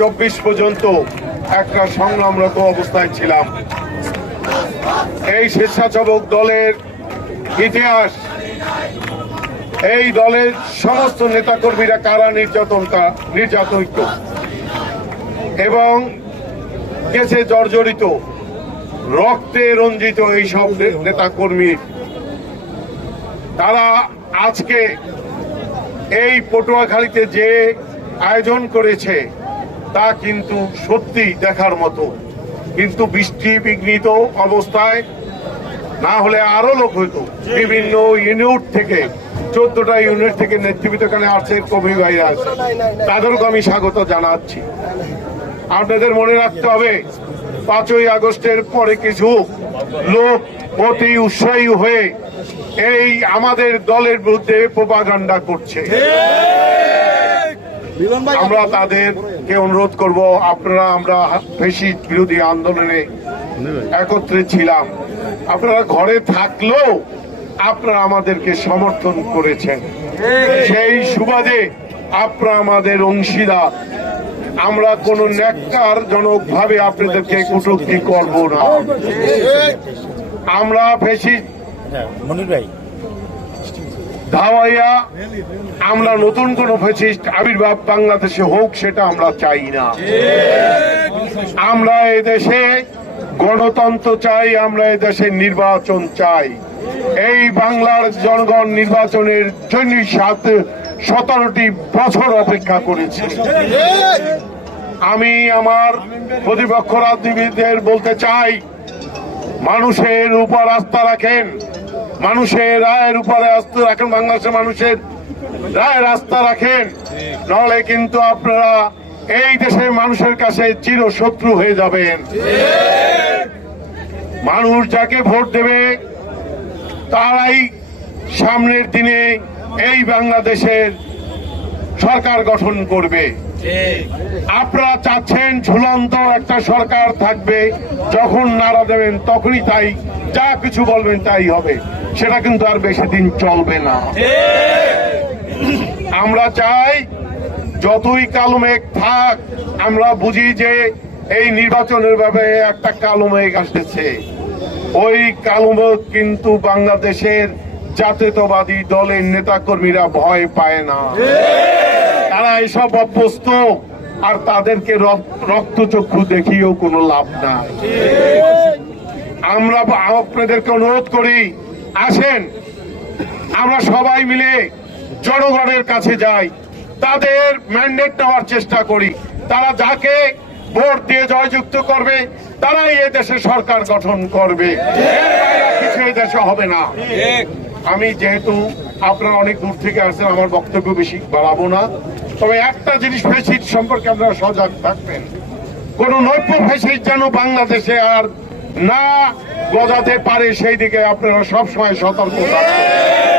চব্বিশ পর্যন্ত একটা সংগ্রামরত অবস্থায় ছিলাম। এই স্বেচ্ছাসেবক দলের ইতিহাস, এই দলের সমস্ত নেতাকর্মীরা কারা নির্যাতন নির্যাতনিত এবং কেসে জর্জরিত, রক্তে রঞ্জিত এই সব নেতাকর্মী, তারা আজকে এই পটুয়াখালীতে যে আয়োজন করেছে তা কিন্তু সত্যি দেখার মতো। কিন্তু বৃষ্টি বিঘ্নিত অবস্থায় না হলে আরও লোক হইতো। বিভিন্ন ইউনিট থেকে চোদ্দটা ইউনিট থেকে নেতৃত্ব এখানে আসছে কবি ভাইরা আছে তাদেরকে আমি স্বাগত জানাচ্ছি। আপনাদের মনে রাখতে হবে পাঁচই আগস্টের পরে কিছু লোক অতি উৎসাহী হয়ে এই আমাদের দলের বিরুদ্ধে প্রোপাগান্ডা করছে। আমরা তাদেরকে অনুরোধ করব আপনারা আমরা বেশি বিরোধী আন্দোলনে একত্রে ছিলাম। আপনারা ঘরে থাকলেও আপনারা আমাদেরকে সমর্থন করেছেন। সেই সুবাদে আপনারা আমাদের অংশীদার। আমরা কোন ন্যাক্কার জনক ভাবে আপনাদেরকে কটূক্তি করব না। আমরা বেশি মনির ভাই ধাওয়াইয়া, আমরা নতুন কোন ফেসিস্ট আবির্ভাব বাংলাদেশে হোক, সেটা আমরা চাই না। আমরা এদেশে গণতন্ত্র চাই, আমরা এদেশে নির্বাচন চাই। এই বাংলার জনগণ নির্বাচনের জন্য সাত, সতেরোটি বছর অপেক্ষা করেছে। আমি আমার প্রতিপক্ষ রাজনীতিবিদদের বলতে চাই, মানুষের উপর আস্থা রাখেন। মানুষের রায়ের উপরে আস্থা রাখেন, বাংলাদেশের মানুষের রায়ের আস্থা রাখেন। নাহলে কিন্তু আপনারা এই দেশের মানুষের কাছে চির শত্রু হয়ে যাবেন। মানুষ যাকে ভোট দেবে, তারাই সামনের দিনে এই বাংলাদেশের সরকার গঠন করবে। আপনারা চাচ্ছেন ঝুলন্ত একটা সরকার থাকবে, যখন নাড়া দেবেন তখনই তাই, যা কিছু বলবেন তাই হবে। সেটা কিন্তু আর বেশি দিন চলবে না। আমরা চাই যতই কালো মেঘ থাক, আমরা বুঝি যে এই নির্বাচনের ব্যাপারে একটা কালো মেঘ আসতেছে। ওই কালো মেঘ কিন্তু বাংলাদেশের জাতীয়তাবাদী দলের নেতাকর্মীরা ভয় পায় না। তারা এসব অভ্যস্ত, আর তাদেরকে রক্তচক্ষু দেখিয়েও কোনো লাভ নাই। আমরা আপনাদেরকে অনুরোধ করি আসেন। আমরা সবাই মিলে জনগণের কাছে যাই। তাদের ম্যান্ডেট নেওয়ার চেষ্টা করি। তারা যাকে ভোট দিয়ে জয়যুক্ত করবে, তারাই এ দেশে সরকার গঠন করবে। কিছু এ দেশে হবে না। আমি যেহেতু আপনারা অনেক দূর থেকে আসছেন আমার বক্তব্য বেশি বাড়াবো না। তবে একটা জিনিস ফেসিট সম্পর্কে আপনারা সজাগ থাকবেন। কোন নৈপ্য ফেসিট যেন বাংলাদেশে আর না গজাতে পারে সেই দিকে আপনারা সবসময় সতর্ক থাকবেন